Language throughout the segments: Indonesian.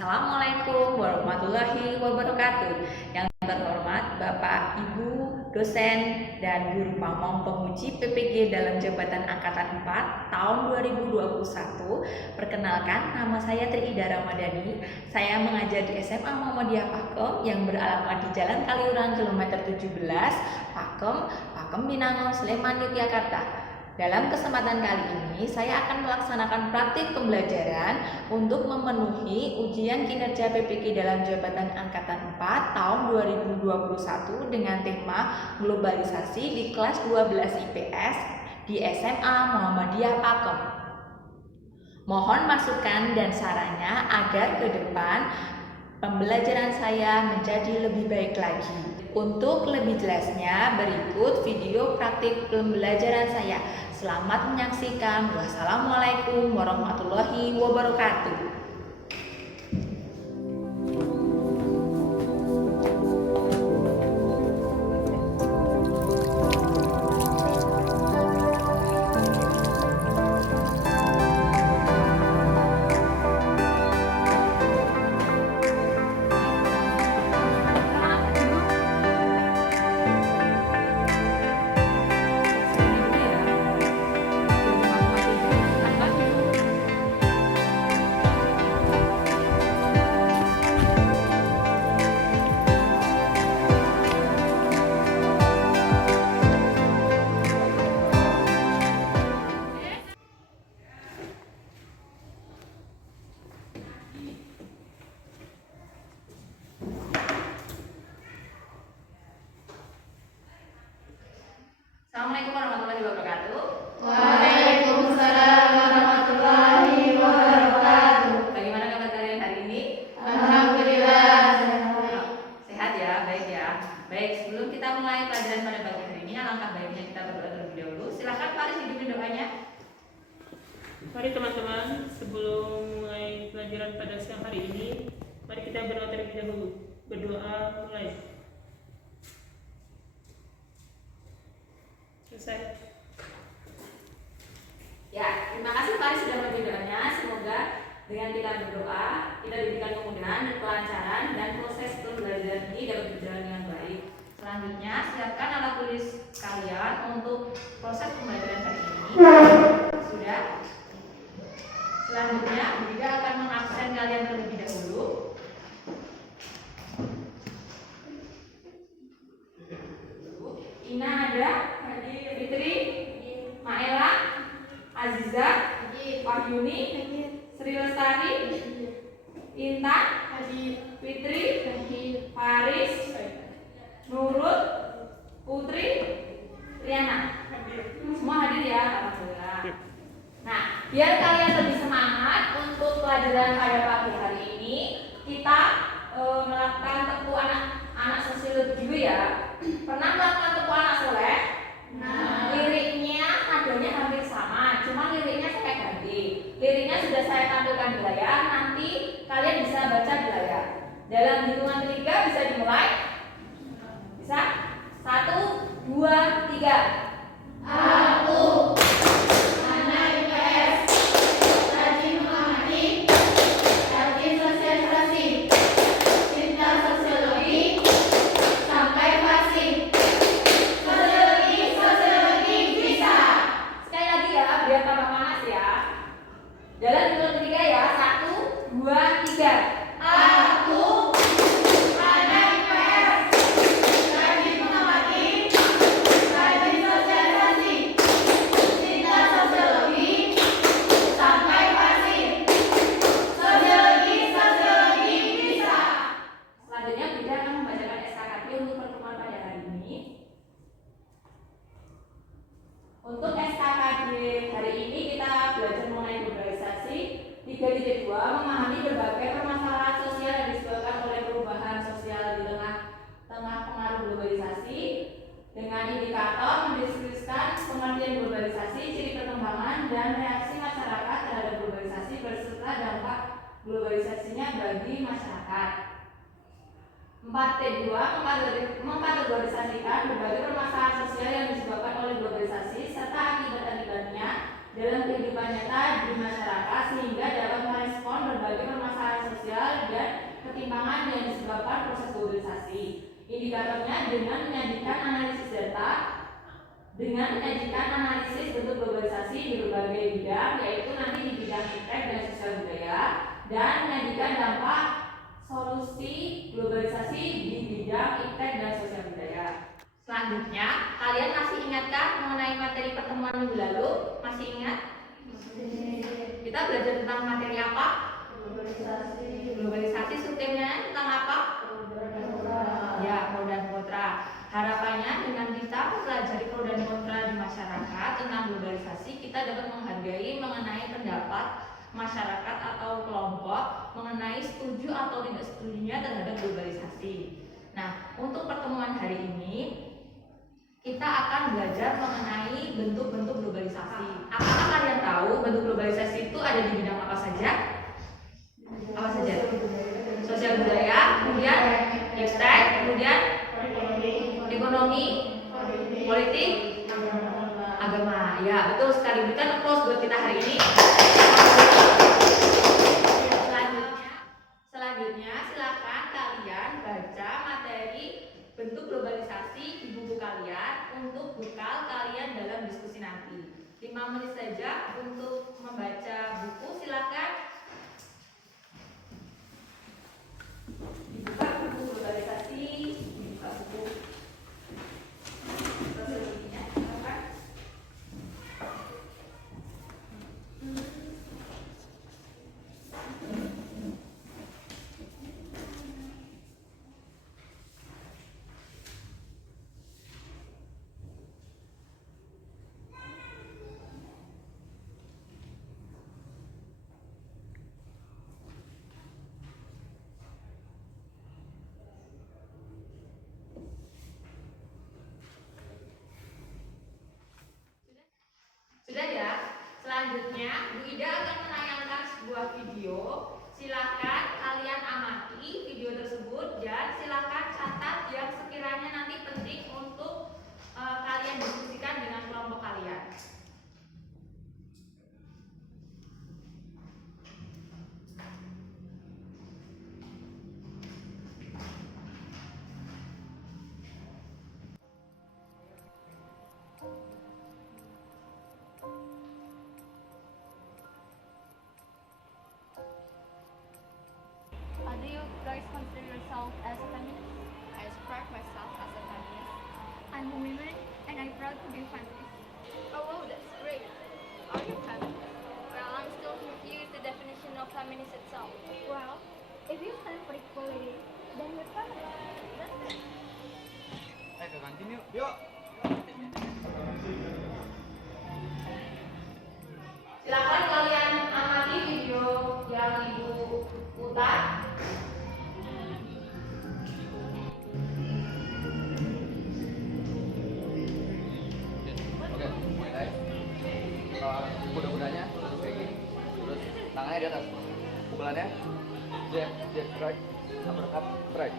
Assalamualaikum warahmatullahi wabarakatuh. Yang terhormat Bapak, Ibu, dosen, dan guru pamong penguji PPG dalam jabatan Angkatan 4 tahun 2021. Perkenalkan, nama saya Tri-Ida Ramadhani. Saya mengajar di SMA Muhammadiyah Pakem yang beralamat di Jalan Kaliurang kilometer 17, Pakem Binangun, Sleman, Yogyakarta. Dalam kesempatan kali ini, saya akan melaksanakan praktik pembelajaran untuk memenuhi ujian kinerja PPG dalam jabatan Angkatan 4 tahun 2021 dengan tema globalisasi di kelas 12 IPS di SMA Muhammadiyah Pakem. Mohon masukan dan sarannya agar ke depan pembelajaran saya menjadi lebih baik lagi. Untuk lebih jelasnya, berikut video praktik pembelajaran saya. Selamat menyaksikan. Wassalamualaikum warahmatullahi wabarakatuh. Assalamualaikum warahmatullahi wabarakatuh. Waalaikumsalam warahmatullahi wabarakatuh. Bagaimana kabar kalian hari ini? Alhamdulillah. Sehat ya, baik ya. Baik, sebelum kita mulai pelajaran pada pagi hari ini, alangkah baiknya kita berdoa terlebih dahulu. Silakan Faris hidupin doanya. Mari teman-teman, sebelum mulai pelajaran pada siang hari ini, mari kita berdoa terlebih dahulu. Berdoa mulai. Selesai. Ya, terima kasih Faris sudah memberi doanya. Semoga dengan kita berdoa, kita diberikan kemudahan dan kelancaran dan proses pembelajaran ini dapat berjalan dengan baik. Selanjutnya, siapkan alat tulis kalian untuk proses pembelajaran hari ini. Sudah? Selanjutnya, Bunda akan mengabsen kalian terlebih dahulu. Ina ada, Fitri, Maela, Aziza, Wahyuni, Sri Lestari, Intan, Fitri, Faris, Nurut, Putri, Riana. Semua hadir ya, alhamdulillah. Nah, biar kalian lebih semangat untuk pelajaran pada pagi hari ini, kita melakukan tepu anak sosiologi dulu ya. Pernah melakukan tepu anak soleh? Nah, liriknya nadanya hampir sama, cuma liriknya saya ganti. Liriknya sudah saya tampilkan di layar, nanti kalian bisa baca di layar. Dalam hitungan 3 bisa dimulai? Bisa? 1, 2, 3. Aku anak IPS, rajin mengamati, rajin sosialisasi, cinta sosiologi, sampai fasih. Sosiologi bisa. Sekali lagi ya, biar tambah panas ya. Dalam hitungan 3 ya, 1, 2, 3. Aku anak IPS, rajin mengamati, rajin sosialisasi, cinta sosiologi, sampai fasih. Sosiologi bisa. Selanjutnya Bunda akan membacakan SKKD untuk pertemuan pada hari ini. Untuk SKKD hari ini kita belajar mengenai globalisasi 3.2, memahami berbagai permasalahan sosial yang disebabkan oleh perubahan sosial di tengah pengaruh globalisasi. Dengan indikator mendeskripsikan pengertian globalisasi, ciri perkembangan dan reaksi masyarakat terhadap globalisasi beserta dampak globalisasinya bagi masyarakat. 4T2 mengkategorisasikan berbagai permasalahan sosial yang disebabkan oleh globalisasi serta akibat-akibatnya dalam kehidupan nyata di masyarakat sehingga dapat merespon berbagai permasalahan sosial dan indikatornya dengan menyajikan analisis data, dengan menyajikan analisis bentuk globalisasi di berbagai bidang, yaitu nanti di bidang iptek dan sosial budaya, dan menyajikan dampak solusi globalisasi di bidang iptek dan sosial budaya. Selanjutnya, kalian masih ingatkah mengenai materi pertemuan minggu lalu? Masih ingat? Kita belajar tentang materi apa? Globalisasi subtemanya tentang apa? Ya, pro dan kontra. Harapannya dengan kita mempelajari pro dan kontra di masyarakat tentang globalisasi, kita dapat menghargai mengenai pendapat masyarakat atau kelompok mengenai setuju atau tidak setujunya terhadap globalisasi. Nah, untuk pertemuan hari ini kita akan belajar mengenai bentuk-bentuk globalisasi. Apakah kalian tahu bentuk globalisasi itu ada di bidang apa saja? Apa saja? Sosial budaya, kemudian iptek, kemudian ekonomi, politik, agama. Ya, betul sekali. Berikan applause buat kita hari ini. Selanjutnya silakan kalian baca materi bentuk globalisasi di buku kalian untuk bekal kalian dalam diskusi nanti. 5 menit saja untuk membaca buku, silakan. Dibuka buku globalisasi, dibuka buku sosiologinya, silakan. Sudah ya? Selanjutnya, Bu Ida akan menayangkan sebuah video. Silakan kalian amati video tersebut dan silakan catat yang sekiranya nanti penting untuk kalian diskusikan dengan kelompok kalian. Do you guys consider yourself as a feminist? I describe myself as a feminist. I'm a woman and I'm proud to be a feminist. Oh, wow, that's great. Are you feminist? Well, I'm still confused the definition of feminist itself. Well, if you stand for equality, then you're feminist. That's it. Ke kantin yuk. Yuk. Silakan kalian amati video yang Ibu putar. Oke, mulai. Kuda-kudanya kayak gini. Terus tangannya di atas. Pukulannya jab, jab, right, uppercut, right.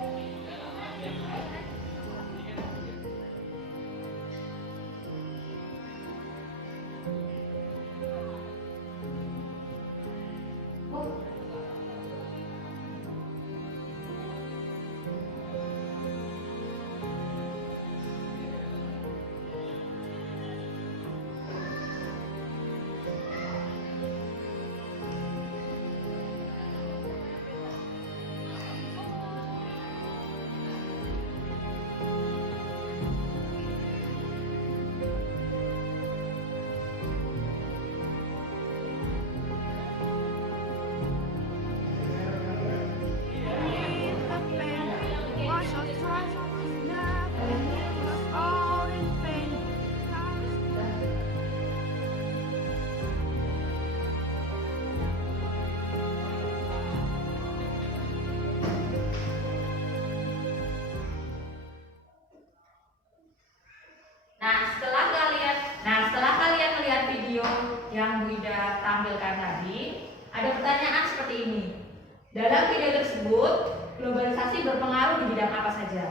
Setelah kalian melihat video yang Bu Ida tampilkan tadi, ada pertanyaan seperti ini. Dalam video tersebut, globalisasi berpengaruh di bidang apa saja?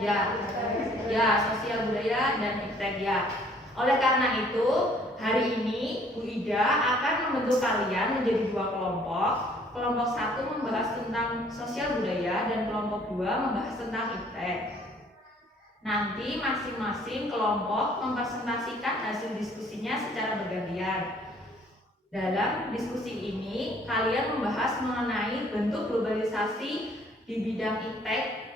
Ya, sosial budaya dan iptek ya. Oleh karena itu, hari ini Bu Ida akan membentuk kalian menjadi 2 kelompok. kelompok 1 membahas tentang sosial budaya dan kelompok 2 membahas tentang iptek. Nanti masing-masing kelompok mempresentasikan hasil diskusinya secara bergantian. Dalam diskusi ini, kalian membahas mengenai bentuk globalisasi di bidang iptek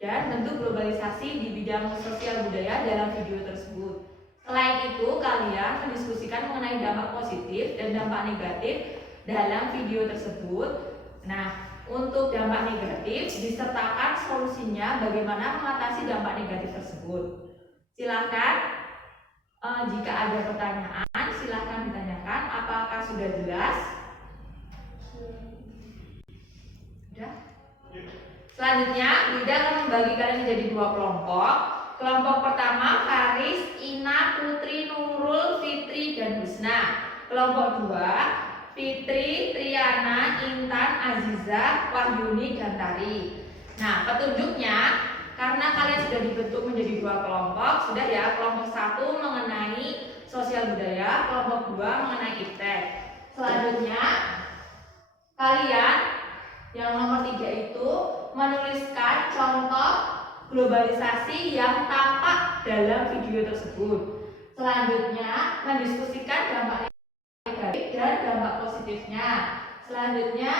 dan bentuk globalisasi di bidang sosial budaya dalam video tersebut. Selain itu, kalian mendiskusikan mengenai dampak positif dan dampak negatif dalam video tersebut. Nah, untuk dampak negatif disertakan solusinya bagaimana mengatasi dampak negatif tersebut. Silahkan jika ada pertanyaan, silahkan ditanyakan. Apakah sudah jelas? Sudah? Selanjutnya, Wida akan membagi kalian menjadi 2 kelompok. Kelompok pertama, Faris, Ina, Putri, Nurul, Fitri, dan Husna. Kelompok 2, Fitri, Triana, Intan, Aziza, Wahyuni, dan Tari. Nah, petunjuknya, karena kalian sudah dibentuk menjadi 2 kelompok, sudah ya, kelompok 1 mengenai sosial budaya, kelompok 2 mengenai iptek. Selanjutnya, kalian yang nomor 3 itu menuliskan contoh globalisasi yang tampak dalam video tersebut. Selanjutnya, mendiskusikan dampak negatif dan dampak positifnya. Selanjutnya,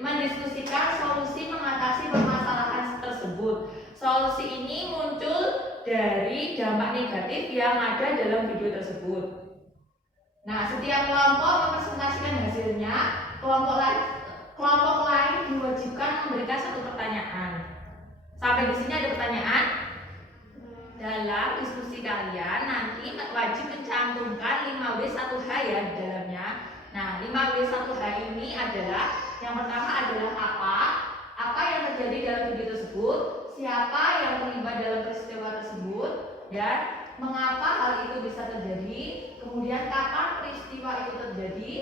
mendiskusikan solusi mengatasi permasalahan tersebut. Solusi ini muncul dari dampak negatif yang ada dalam video tersebut. Nah, setiap kelompok mempresentasikan hasilnya. Kelompok lain diwajibkan memberikan 1 pertanyaan. Sampai di sini ada pertanyaan? Dalam diskusi kalian nanti wajib mencantumkan 5W1H ya di dalamnya. Nah, 5W1H ini adalah yang pertama adalah apa yang terjadi dalam video tersebut, siapa yang terlibat dalam peristiwa tersebut, dan mengapa hal itu bisa terjadi, kemudian kapan peristiwa itu terjadi,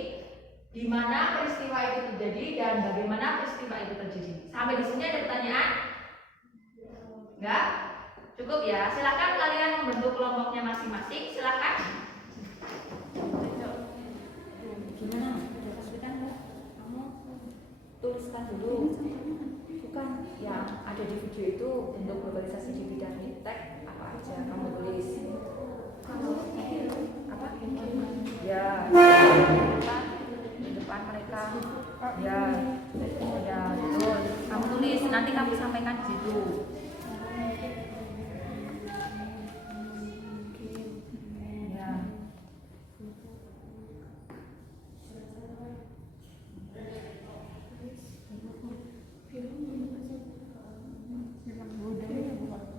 di mana peristiwa itu terjadi, dan bagaimana peristiwa itu terjadi. Sampai di sini ada pertanyaan? Enggak? Cukup ya. Silakan kalian membentuk kelompoknya masing-masing. Silakan. Gimana? Udah kesulitan nggak? Kamu tuliskan dulu. Bukan yang ada di video itu bentuk globalisasi di bidang iptek apa aja kamu tulis. Kamu apa? Ya. Di depan mereka. Ya. Ya, betul. Kamu tulis. Nanti kamu sampaikan di situ.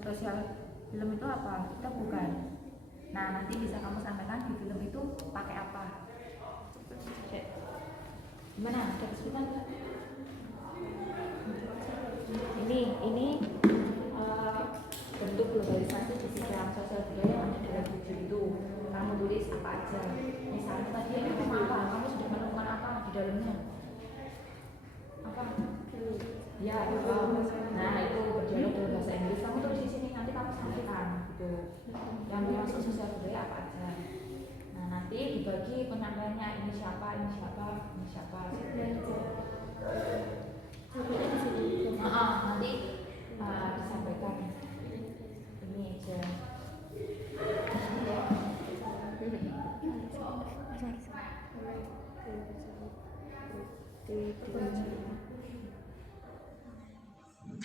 Sosial film itu apa? Kita bukan. Nah, nanti bisa kamu sampaikan di film itu pakai apa? Gimana? Ada kesulitan nggak? Ini bentuk globalisasi di bidang sosial budaya yang ada dalam video itu. Kamu tulis apa aja. Misalnya tadi itu apa? Kamu sudah menemukan apa di dalamnya? Apa? Ya, nah itu berdialog dalam bahasa Inggris. Kamu tulis di sini, nanti kamu sampaikan gitu. Yang dimaksud sosial budaya apa aja. Nah, nanti dibagi penyampaiannya, ini siapa, ini siapa, ini siapa. Nanti disampaikan. Ini aja.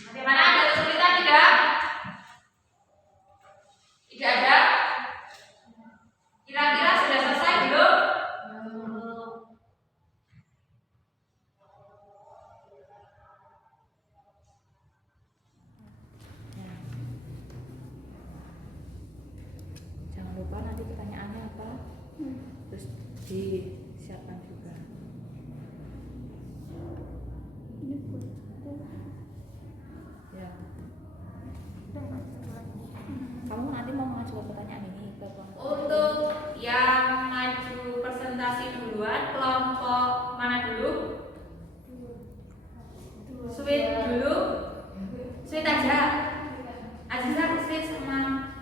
Bagaimana? Ada kesulitan tidak? Tidak ada? Kira-kira sudah selesai belum? Jangan lupa nanti pertanyaannya apa, terus disiapkan juga. Ya. Kamu nanti mau mengajukan pertanyaan ini ke kelompok. Untuk yang maju presentasi duluan, kelompok mana dulu? Sweet dulu? Sweet aja. Aziza, Sweet sama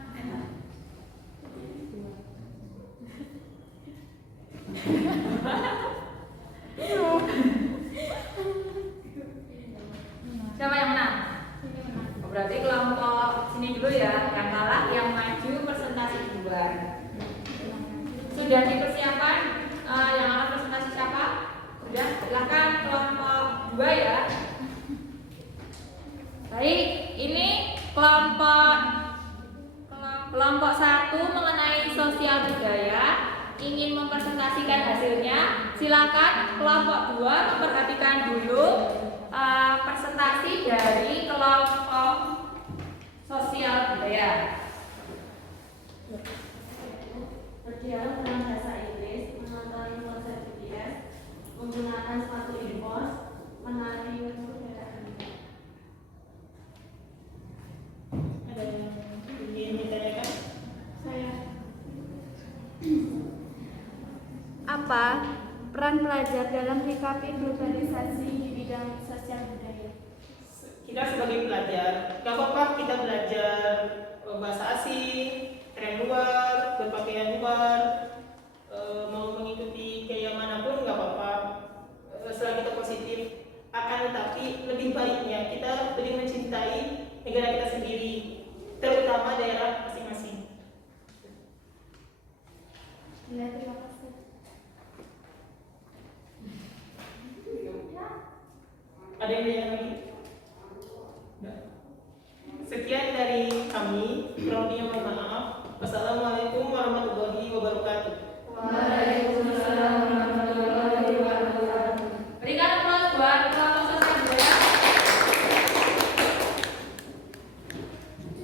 gambar. Sudah dipersiapkan yang akan presentasi siapa? Sudah, silakan kelompok 2 ya. Baik, ini kelompok 1 mengenai sosial budaya ingin mempresentasikan hasilnya. Silakan kelompok 2 memperhatikan dulu presentasi dari kelompok sosial budaya. Berdialog dengan bahasa Inggris, menonton konser BTS, menggunakan sepatu impos, menari untuk daerah. Ada yang ingin ditanyakan? Saya. Apa peran pelajar dalam menyikapi globalisasi di bidang sosial budaya? Kita sebagai pelajar, gak apa-apa kita belajar bahasa asing, tren luar, berpakaian luar, mau mengikuti gaya manapun gak apa-apa, selagi kita positif. Akan tetapi lebih baiknya kita lebih mencintai negara kita sendiri, terutama daerah masing-masing. Ya, terima kasih. Ada yang lain lagi? Sekian dari kami, kurang lebihnya mohon maaf. Wassalamualaikum warahmatullahi wabarakatuh. Waalaikumsalam warahmatullahi wabarakatuh. Berikan aplaus buat kelompok sosial budaya.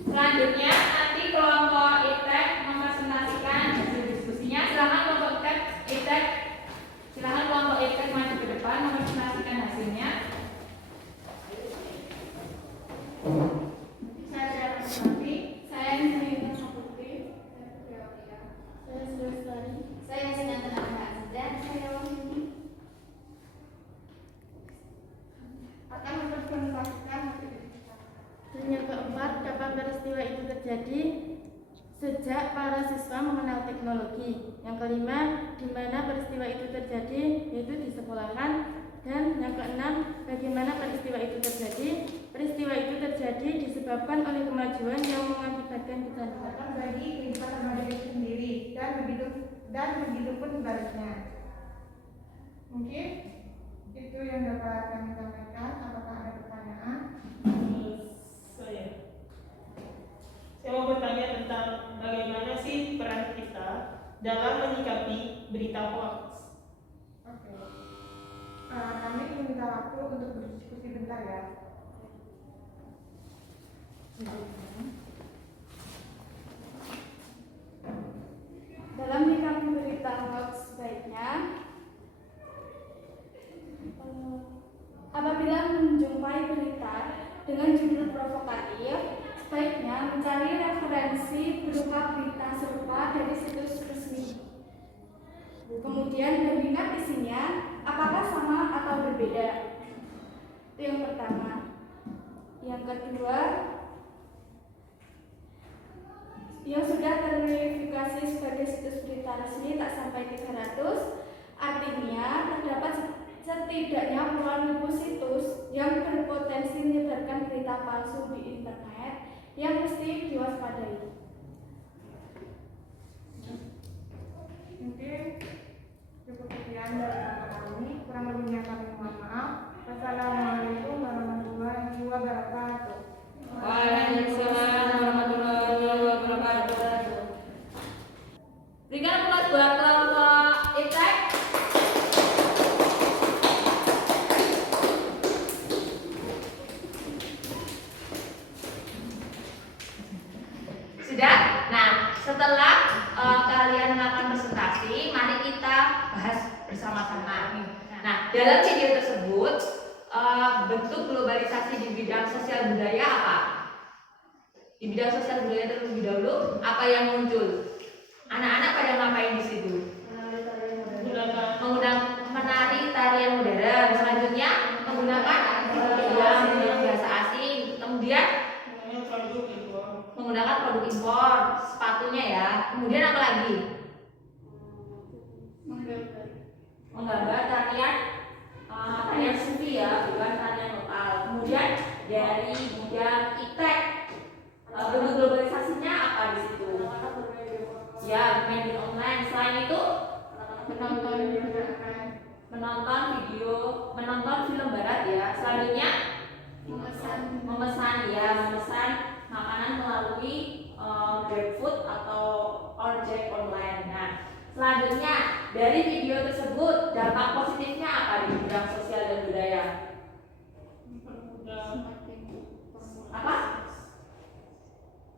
Selanjutnya nanti kelompok ITEK mempresentasikan hasil diskusinya. Silakan kelompok ITEK, silakan kelompok ITEK maju ke depan mempresentasikan hasilnya. Saya Nurina Saputri. Saya Sulastari. Saya Sinata Nabila dan saya Wahyuni. Akan mempresentasikan hasil kita. Dan yang keempat, kapan peristiwa itu terjadi? Sejak para siswa mengenal teknologi. Yang kelima, di mana peristiwa itu terjadi, yaitu di sekolahan. Dan yang keenam, bagaimana peristiwa itu terjadi? Peristiwa itu terjadi disebabkan oleh kemajuan yang mengakibatkan kecanduan bagi kehidupan remaja itu sendiri dan begitu pun sebaliknya. Mungkin itu yang dapat kami sampaikan. Apakah ada pertanyaan? Saya mau bertanya tentang bagaimana sih peran kita dalam menyikapi berita hoax. Oke. Kami minta waktu untuk berdiskusi bentar ya. Dalam menyikapi berita hoax sebaiknya apabila menjumpai berita dengan judul provokatif, sebaiknya mencari referensi berupa berita serupa dari situs resmi. Kemudian mengingat isinya apakah sama atau berbeda. Itu yang pertama. Yang kedua, yang sudah terverifikasi sebagai situs berita resmi tak sampai 300, artinya terdapat setidaknya puluhan ribu situs yang berpotensi menyebarkan berita palsu di internet yang mesti diwaspadai. Mungkin cukup sekian dari kami. Kurang lebihnya kami mohon maaf. Wassalamualaikum warahmatullahi wabarakatuh. Waalaikumsalam warahmatullahi wabarakatuh. Berikan aplaus buat kelompok ITEK. Sudah? Nah, setelah kalian melakukan presentasi, mari kita bahas bersama-sama. Nah, dalam video tersebut, bentuk globalisasi di bidang sosial budaya apa? Di bidang sosial budaya terlebih dahulu, apa yang muncul? Anak-anak pada ngapain di situ? Menari tarian modern. Selanjutnya menggunakan bahasa asing. Kemudian menggunakan produk impor, sepatunya ya. Kemudian apa lagi? Menggambar tarian sufi ya, bukan tarian lokal. Kemudian dari bidang ITEK, bentuk globalisasinya apa di situ? Ya, menonton film barat ya. Selanjutnya memesan makanan melalui GrabFood atau ojek online. Nah, selanjutnya dari video tersebut dampak positifnya apa di bidang sosial dan budaya? Apa?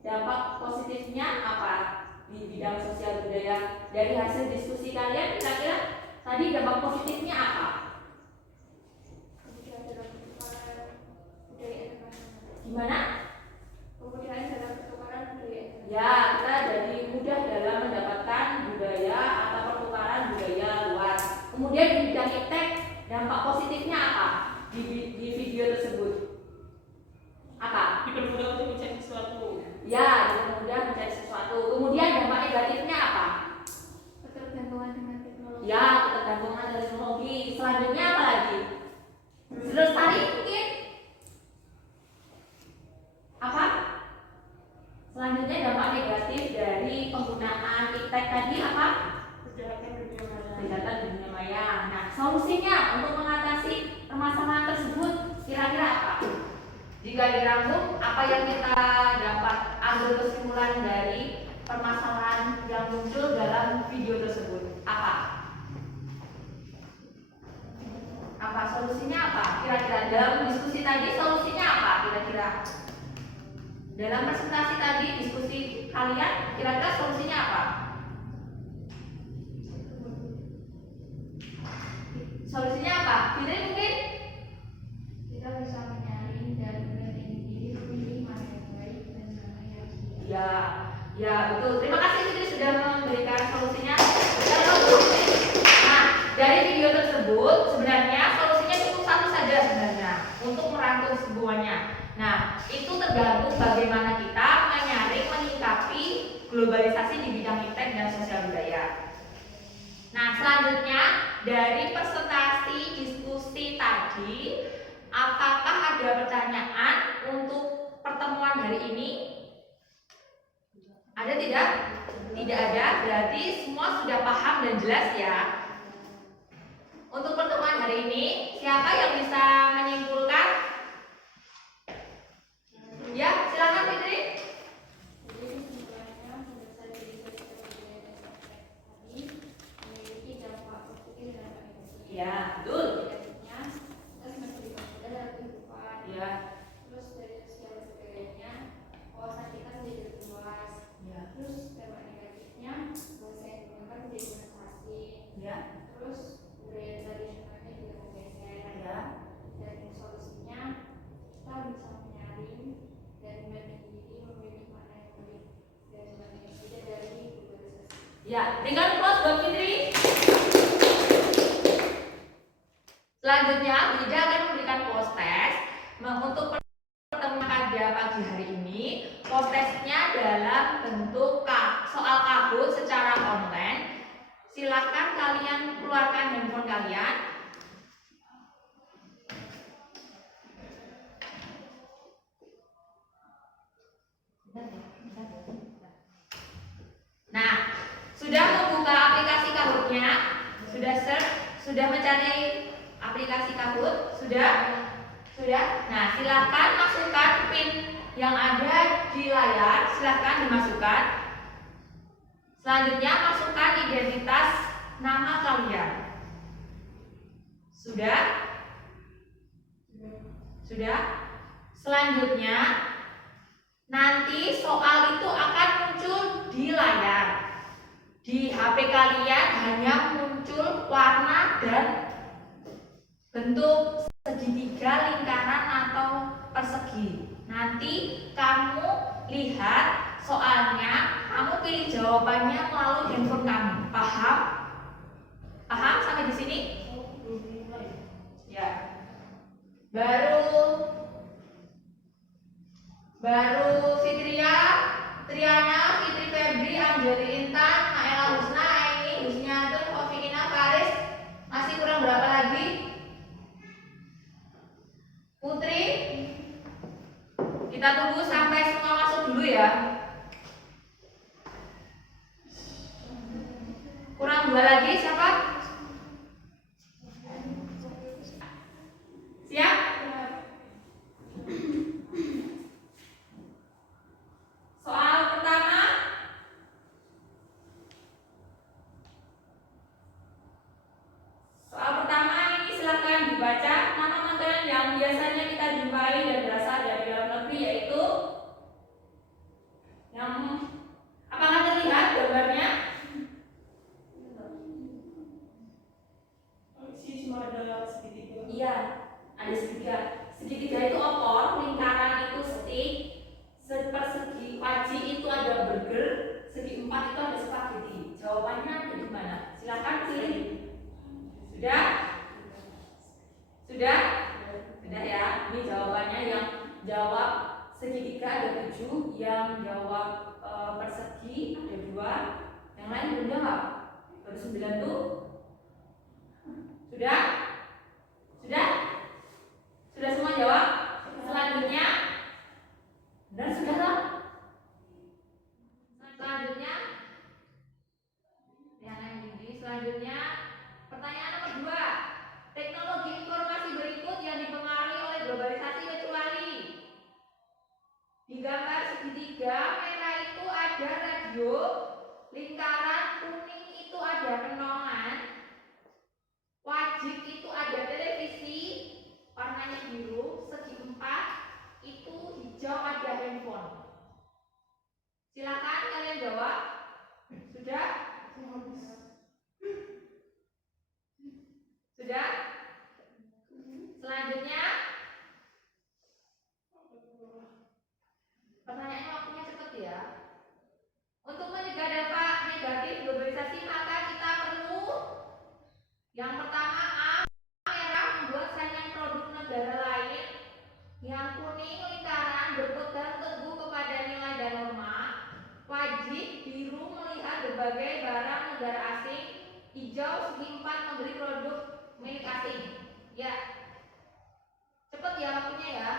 Dampak positifnya apa di bidang sosial budaya dari hasil diskusi kalian? Kira-kira tadi dampak positifnya apa? Gimana? Kemudian dalam pertukaran budaya. Ya, kita jadi mudah dalam mendapatkan budaya atau pertukaran budaya luar. Kemudian di bidang iptek, dampak positifnya apa di video tersebut? Apa? Dipermudah untuk mencari sesuatu. Ya, dipermudah mencari sesuatu. Kemudian dampak negatifnya apa? Ketergantungan dengan teknologi. Ya, ketergantungan dengan teknologi. Selanjutnya apa lagi? Selesai mungkin? Apa? Selanjutnya dampak negatif dari penggunaan iptek tadi apa? Kejahatan di dunia maya. Nah, solusinya untuk mengatasi permasalahan tersebut kira-kira apa? Jika dirangkum, apa yang kita dapat ambil kesimpulan dari permasalahan yang muncul dalam video tersebut? Apa? Apa solusinya apa? Kira-kira dalam diskusi tadi solusinya apa? Kira-kira dalam presentasi tadi diskusi kalian kira-kira solusinya apa? Solusinya apa? Fitri mungkin? Kita bisa menyaring dan meneliti memilih mana yang baik dan mana yang tidak. Ya betul. Terima kasih Fitri sudah memberikan solusinya. Nah, dari video tersebut sebenarnya solusinya cukup satu saja sebenarnya untuk merangkum semuanya. Nah, itu tergantung bagaimana kita menyaring menyikapi globalisasi di bidang iptek dan sosial budaya. Nah, selanjutnya dari presentasi diskusi tadi, apakah ada pertanyaan untuk pertemuan hari ini? Ada tidak? Tidak ada, berarti semua sudah paham dan jelas ya. Untuk pertemuan hari ini, siapa yang bisa menyimpulkan? Ya, silakan Fitri. Jadi kesimpulannya berdasar dari sosial budaya dan iptek tadi memiliki dampak positif dan dampak negatif. Ya, betul. Negatifnya kita semakin dipermudah dalam kehidupan. Ya, Terus dari sosial budayanya wawasan kita menjadi lebih luas. ya, Terus dampak negatifnya bahasa yang digunakan menjadi bahasa asing. ya, Terus budaya tradisionalnya juga tergeser. ya. Dan solusinya kita bisa menyaring dan membagi diri memilih mana yang baik dan mana yang tidak dari globalisasi. Ya, berikan applause buat Fitri. Selanjutnya, Wida akan memberikan post test untuk pertemuan pada pagi hari ini. Post testnya dalam bentuk soal kabut secara online. Silakan kalian keluarkan handphone kalian. Nah, sudah membuka aplikasi Kahootnya? Sudah search? Sudah mencari aplikasi Kahoot? Sudah? Nah, silakan masukkan PIN yang ada di layar. Silakan dimasukkan. Selanjutnya masukkan identitas nama kalian. Sudah? Selanjutnya nanti soal itu akan muncul di layar. Di HP kalian hanya muncul warna dan bentuk segitiga, lingkaran atau persegi. Nanti kamu lihat soalnya, kamu pilih jawabannya melalui handphone kamu. Paham? Paham sampai di sini? Ya. Baru Triana, Fitri Febri, Anjali Intan, Naela Husna, Aini, Husniatun, Hofikina, Faris. Masih kurang berapa lagi? Putri? Kita tunggu sampai semua masuk dulu ya. Kurang 2 lagi siapa? Silakan pilih. Sudah? Sudah? Sudah ya. Ini jawabannya yang jawab segitiga ada 7, yang jawab persegi ada 2, yang lain belum jawab. Baru 9 tuh. Sudah? Sudah? Sudah semua jawab? Selanjutnya, benar sudah toh? Selanjutnya, selanjutnya pertanyaan nomor 2. Teknologi informasi berikut yang dipengaruhi oleh globalisasi kecuali. Di gambar segitiga merah itu ada radio, lingkaran kuning itu ada kenongan, wajik itu ada televisi, warnanya biru, segi 4 itu hijau ada handphone. Silakan kalian jawab. Sudah? Sudah? Selanjutnya, pertanyaannya waktunya cepat ya. Untuk mencegah dampak negatif globalisasi maka kita perlu yang pertama A, merah membuat saingan produk negara lain, yang kuning lingkaran berpegang teguh kepada nilai dan norma, wajib biru melihat berbagai barang negara asing, hijau segi 4 membeli produk milik asing. Ya, cepet ya waktunya ya.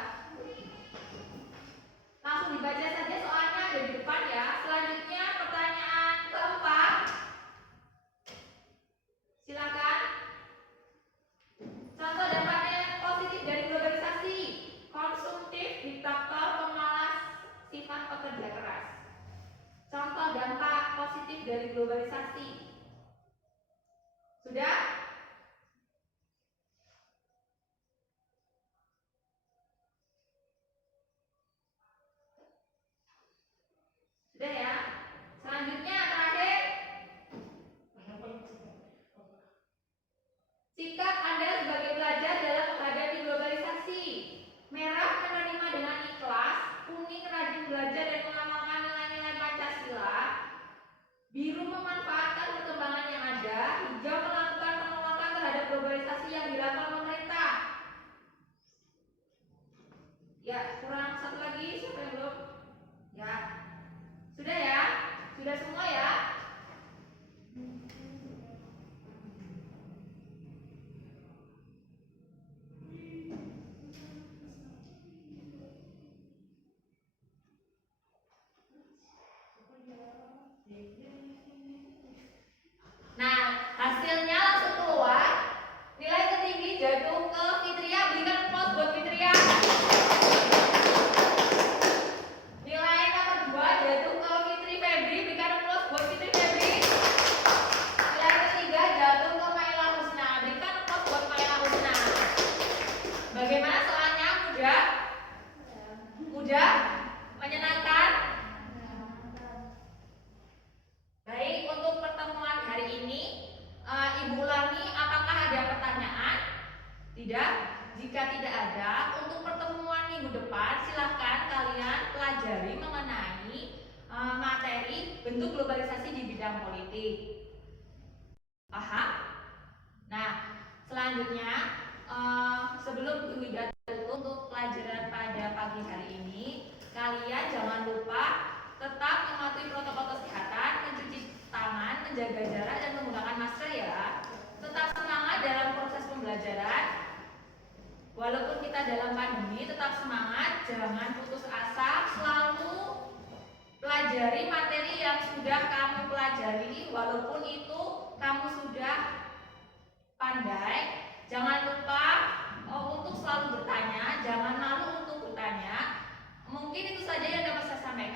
Langsung dibaca saja soalnya ada di depan ya. Selanjutnya pertanyaan keempat. Silakan. Contoh dampaknya positif dari globalisasi: konsumtif, diktator, pemalas, sifat pekerja keras. Contoh dampak positif dari globalisasi. Sudah? Sudah ya. Selanjutnya terakhir, sikap Anda sebagai pelajar dalam menghadapi globalisasi. Merah menerima dengan ikhlas, kuning rajin belajar dan mengamalkan nilai-nilai Pancasila, biru memanfaatkan perkembangan yang ada, hijau melakukan penolakan terhadap globalisasi yang dilakukan pemerintah. Ya, kurang satu lagi, siapa yang belum? Ya. Sudah ya? Sudah semua ya? Nah, hasilnya langsung keluar. Nilai tertinggi jatuh ke Fitria. Berikan applause buat Fitria. Nilai nomor 2 jatuh ke Fitri Febri. Berikan applause buat Fitri Febri. Nilai ketiga jatuh ke Maila Husna. Berikan applause buat Maila Husna. Bagaimana soalnya? Mudah? Mudah? Menyenangkan? Baik, untuk pertemuan hari ini Ibu ulangi, apakah ada pertanyaan? Tidak? Jika tidak ada, untuk pertemuan minggu depan silahkan kalian pelajari mengenai materi bentuk globalisasi di bidang politik. Paham? Nah, selanjutnya sebelum Ibu Ida tutup untuk pelajaran pada pagi hari ini, kalian jangan lupa tetap mematuhi protokol kesehatan, mencuci tangan, menjaga jarak dan menggunakan masker ya. Tetap semangat dalam proses pembelajaran. Walaupun kita dalam pandemi, tetap semangat, jangan putus asa, selalu pelajari materi yang sudah kamu pelajari, walaupun itu kamu sudah pandai. Jangan lupa untuk selalu bertanya, jangan malu untuk bertanya. Mungkin itu saja yang dapat saya sampaikan.